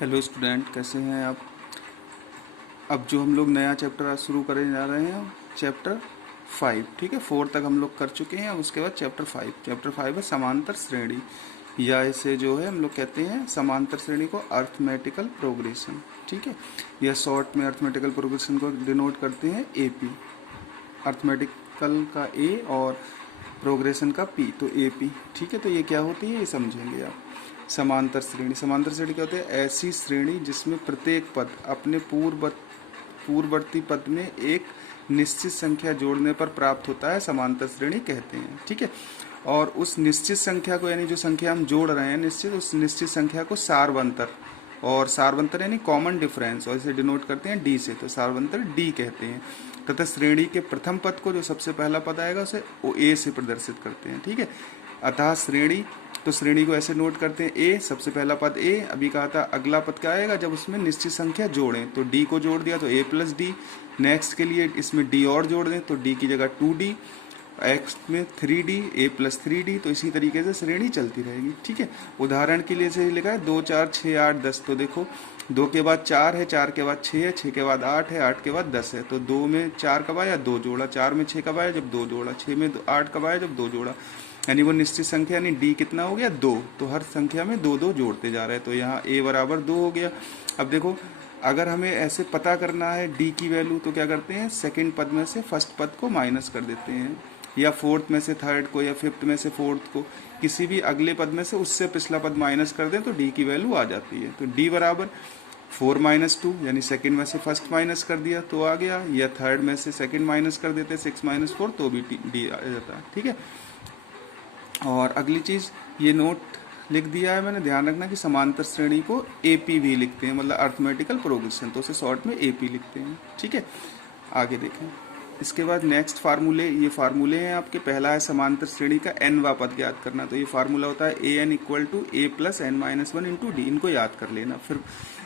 Hello student, कैसे हैं आप। अब जो हम लोग नया चैप्टर आज शुरू करने जा रहे हैं, चैप्टर 5। ठीक है, 4 तक हम लोग कर चुके हैं। अब उसके बाद चैप्टर 5 है समांतर श्रेणी, या इसे जो है हम लोग कहते हैं समांतर श्रेणी को अर्थमेटिकल प्रोग्रेशन। ठीक है, या शॉर्ट में अर्थमेटिकल प्रोग्रेशन को डिनोट करते हैं एपी। अर्थमेटिकल का ए और प्रोग्रेशन का पी, तो एपी। ठीक है, तो ये क्या होती है ये समझेंगे आप। समांतर श्रेणी क्या होती है? ऐसी श्रेणी जिसमें प्रत्येक पद अपने पूर्ववर्ती पद में एक निश्चित संख्या जोड़ने पर प्राप्त होता है, समांतर श्रेणी कहते हैं। ठीक है, और उस निश्चित संख्या को, यानी जो संख्या हम जोड़ रहे हैं निश्चित, उस निश्चित संख्या को सारवंतर, और सारवंतर यानी कॉमन डिफरेंस, और इसे डिनोट करते हैं डी से, तो सारवंतर डी कहते हैं। तथा श्रेणी के प्रथम पद को, जो सबसे पहला पद आएगा, उसे वो ए से प्रदर्शित करते हैं। ठीक है, अतः श्रेणी, तो श्रेणी को ऐसे नोट करते हैं ए, सबसे पहला पद ए। अभी कहा था अगला पद क्या आएगा जब उसमें निश्चित संख्या जोड़ें, तो डी को जोड़ दिया तो ए प्लस डी। नेक्स्ट के लिए इसमें डी और जोड़ दें तो डी की जगह 2d, एक्स में 3d, ए प्लस 3d। तो इसी तरीके से श्रेणी चलती रहेगी। ठीक है, उदाहरण के लिए इसे लिखा है 2 4 6 8 10। तो देखो 2 के बाद 4 है, 4 के बाद 6 है, 6 के बाद 8 है, 8 के बाद 10 है। तो 2 में 4 कब आया? 2 जोड़ा। 4 में 6 कब आया? जब 2 जोड़ा। 6 में 8 कब आया? जब 2 जोड़ा। यानी वो निश्चित संख्या, यानी डी कितना हो गया? 2। तो हर संख्या में 2 2 जोड़ते जा रहे हैं, तो यहाँ ए बराबर 2 हो गया। अब देखो, अगर हमें ऐसे पता करना है डी की वैल्यू, तो क्या करते हैं, सेकंड पद में से फर्स्ट पद को माइनस कर देते हैं, या फोर्थ में से थर्ड को, या फिफ्थ में से फोर्थ को, किसी भी अगले पद में से उससे पिछला पद माइनस कर दें तो डी की वैल्यू आ जाती है। तो डी बराबर 4 - 2, यानी सेकंड में से फर्स्ट माइनस कर दिया तो आ गया, या थर्ड में से सेकंड माइनस कर देते 6 - 4 तो भी डी आ जाता है। ठीक है, और अगली चीज़ ये नोट लिख दिया है मैंने, ध्यान रखना कि समांतर श्रेणी को एपी भी लिखते हैं, मतलब अर्थमेटिकल प्रोग्रेशन, तो उसे शॉर्ट में एपी लिखते हैं। ठीक है, आगे देखें। इसके बाद नेक्स्ट फार्मूले, ये फार्मूले हैं आपके। पहला है समांतर श्रेणी का nवा पद ज्ञात करना, तो ये फार्मूला होता है an = a + n - 1 × d। इनको याद कर लेना, फिर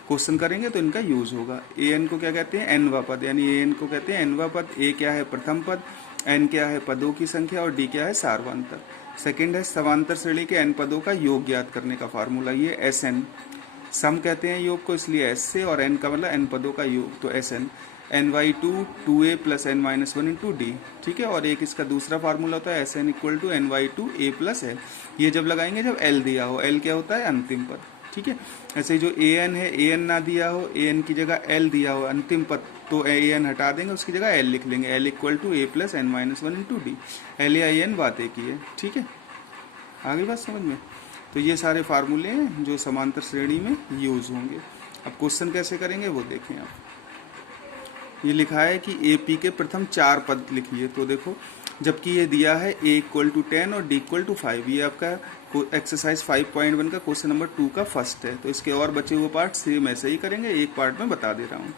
क्वेश्चन करेंगे तो इनका यूज होगा। an को क्या कहते हैं? nवा पद, यानी an को कहते हैं nवा पद। a क्या है? प्रथम पद। n क्या है? पदों की संख्या। और d क्या है? सारवंतर। सेकंड है समांतर श्रेणी के n पदों का योग ज्ञात करने का फार्मूला, ये Sn। सम कहते हैं योग को, इसलिए s से, और n का मतलब n पदों का योग, तो Sn। ny2 2a + n - 1 × d। ठीक है, और एक इसका दूसरा फार्मूला होता है Sn = ny2 a + l। ये जब लगाएंगे जब l दिया हो, l क्या होता है? अंतिम पद। ठीक है, ऐसे ही जो an है, an ना दिया हो, an की जगह l दिया हो अंतिम पद, तो an हटा देंगे, उसकी जगह l लिख लेंगे, l = a + n - 1 × d। l या n बात एक ही है। ठीक है, आगे बात समझ में। तो ये सारे फार्मूले हैं जो समांतर श्रेणी में यूज होंगे। अब क्वेश्चन कैसे करेंगे वो देखें आप। ये लिखा है कि ए पी के प्रथम 4 पद लिखिए, तो देखो जबकि ये दिया है a = 10 और d = 5, ये आपका एक्सरसाइज 5.1 का क्वेश्चन नंबर 2 का फर्स्ट है। तो इसके और बचे हुए पार्ट सेम ऐसे ही करेंगे, एक पार्ट में बता दे रहा हूँ।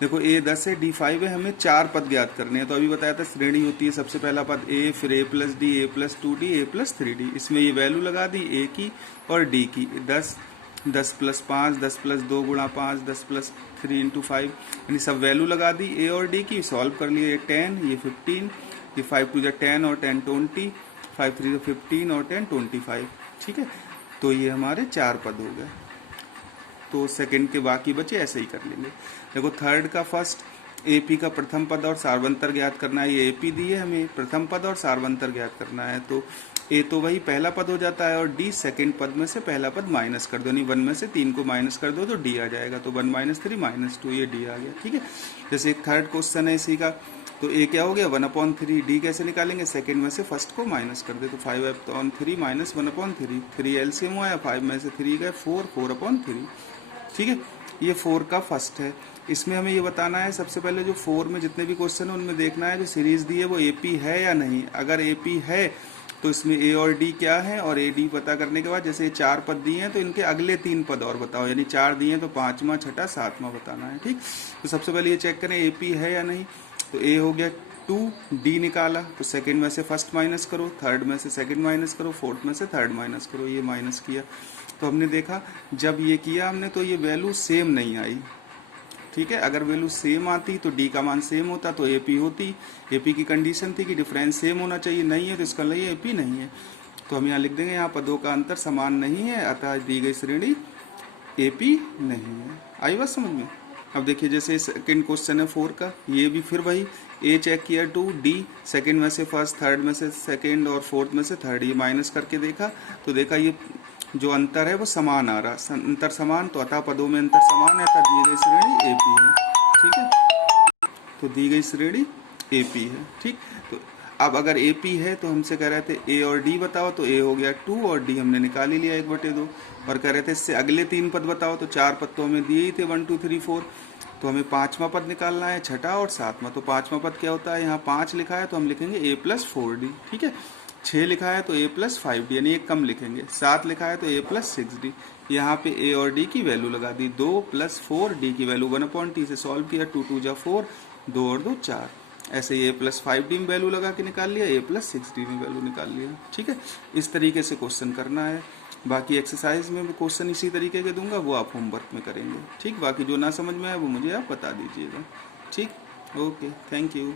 देखो a 10 है, d 5 है, हमें 4 पद ज्ञात करने हैं। तो अभी बताया था श्रेणी होती है, सबसे पहला पद a, फिर a + d, a + 2d, a + 3d। इसमें ये वैल्यू लगा दी a की और d की, 10 10 + 5, 10 + 2 × 5, 10 + 3 × 5, यानी सब वैल्यू लगा दी a और d की। सॉल्व कर लिए, ये 10, ये 15, ये 5 × 2 = 10 और 10 20, 5 × 3 = 15 और 10 25। ठीक है, तो ये हमारे 4 पद हो गए। तो सेकंड के बाकी बचे ऐसे ही कर लेंगे। देखो थर्ड का फर्स्ट एपी का प्रथम पद और सारवंतर ज्ञात करना है। ये एपी दी है, हमें प्रथम पद और सारवंतर ज्ञात करना है। तो ए तो वही पहला पद हो जाता है, और डी सेकंड पद में से पहला पद माइनस कर दो, यानी 1 में से 3 को माइनस कर दो तो डी आ जाएगा। तो 1 - 3 - 2, ये डी आ गया। ठीक है, जैसे एक थर्ड क्वेश्चन है इसी का, तो ए क्या हो गया? 1/3। डी कैसे निकालेंगे? सेकंड में से फर्स्ट को माइनस कर दे, तो 5/3 - 1/3। 3 एलसीएम आया, 5 में से 3 गए 4, 4/3। ठीक है, ये 4 का फर्स्ट है। इसमें हमें ये बताना है, सबसे पहले जो 4 में जितने भी क्वेश्चन है उनमें देखना है जो सीरीज दी है वो एपी है या नहीं। अगर एपी है तो इसमें ए और डी क्या है, और ए डी पता करने के बाद जैसे ये 4 पद दिए हैं तो इनके अगले 3 पद और बताओ, यानी 4 दिए हैं तो 5वां, 6ठा, 7वां बताना है। ठीक, तो सबसे पहले ये चेक करें एपी है या नहीं। तो ए हो गया 2, डी निकाला, तो सेकंड में से फर्स्ट माइनस करो, थर्ड में से सेकंड माइनस करो, फोर्थ में से थर्ड माइनस करो, ये माइनस किया। तो हमने देखा जब ये किया हमने तो ये वैल्यू सेम नहीं आई। ठीक है, अगर वैल्यू सेम आती तो डी का मान सेम होता तो एपी होती। एपी की कंडीशन थी कि डिफरेंस सेम होना चाहिए, नहीं है तो इसका लिए एपी नहीं है। तो हम यहाँ लिख देंगे, यहाँ पदों का अंतर समान नहीं है, अतः दी गई श्रेणी एपी नहीं है। आई बात समझ में? अब देखिए जैसे सेकंड क्वेश्चन है 4 का, ये भी फिर वही ए चेक किया टू डी, सेकंड में से फर्स्ट, थर्ड में से सेकंड और फोर्थ में से थर्ड, ये माइनस करके देखा तो देखा ये जो अंतर है वो समान आ रहा, अंतर समान, तो अतः पदों में अंतर समान है, तब दी गई श्रेणी एपी है। ठीक है, तो दी गई श्रेणी एपी है। ठीक, तो अब अगर एपी है तो हमसे कह रहे थे ए और डी बताओ, तो ए हो गया 2 और डी हमने निकाल ही लिया 1/2, और कह रहे थे इससे अगले 3 पद बताओ, तो 4 पद तो हमें दिए ही थे 1 2 3 4, तो हमें 5वां पद निकालना है, छठा और 7वां। तो 5वां पद क्या होता है, यहाँ 5 लिखा है तो हम लिखेंगे a + 4d। ठीक है, 6 लिखा है तो a + 5d, यानी एक कम लिखेंगे। 7 लिखा है तो a + 6d। यहाँ पे a और d की वैल्यू लगा दी, 2 + 4d की वैल्यू 1/t से सॉल्व किया, 2 2 जा 4, 2 और 2 4, ऐसे ही a + 5d में वैल्यू लगा के निकाल लिया, a + 6d में वैल्यू निकाल लिया। ठीक है, इस तरीके से क्वेश्चन करना है। बाकी एक्सरसाइज में क्वेश्चन इसी तरीके के दूंगा, वो आप होमवर्क में करेंगे। ठीक, बाकी जो ना समझ में आए वो मुझे आप बता दीजिएगा। ठीक, ओके, थैंक यू।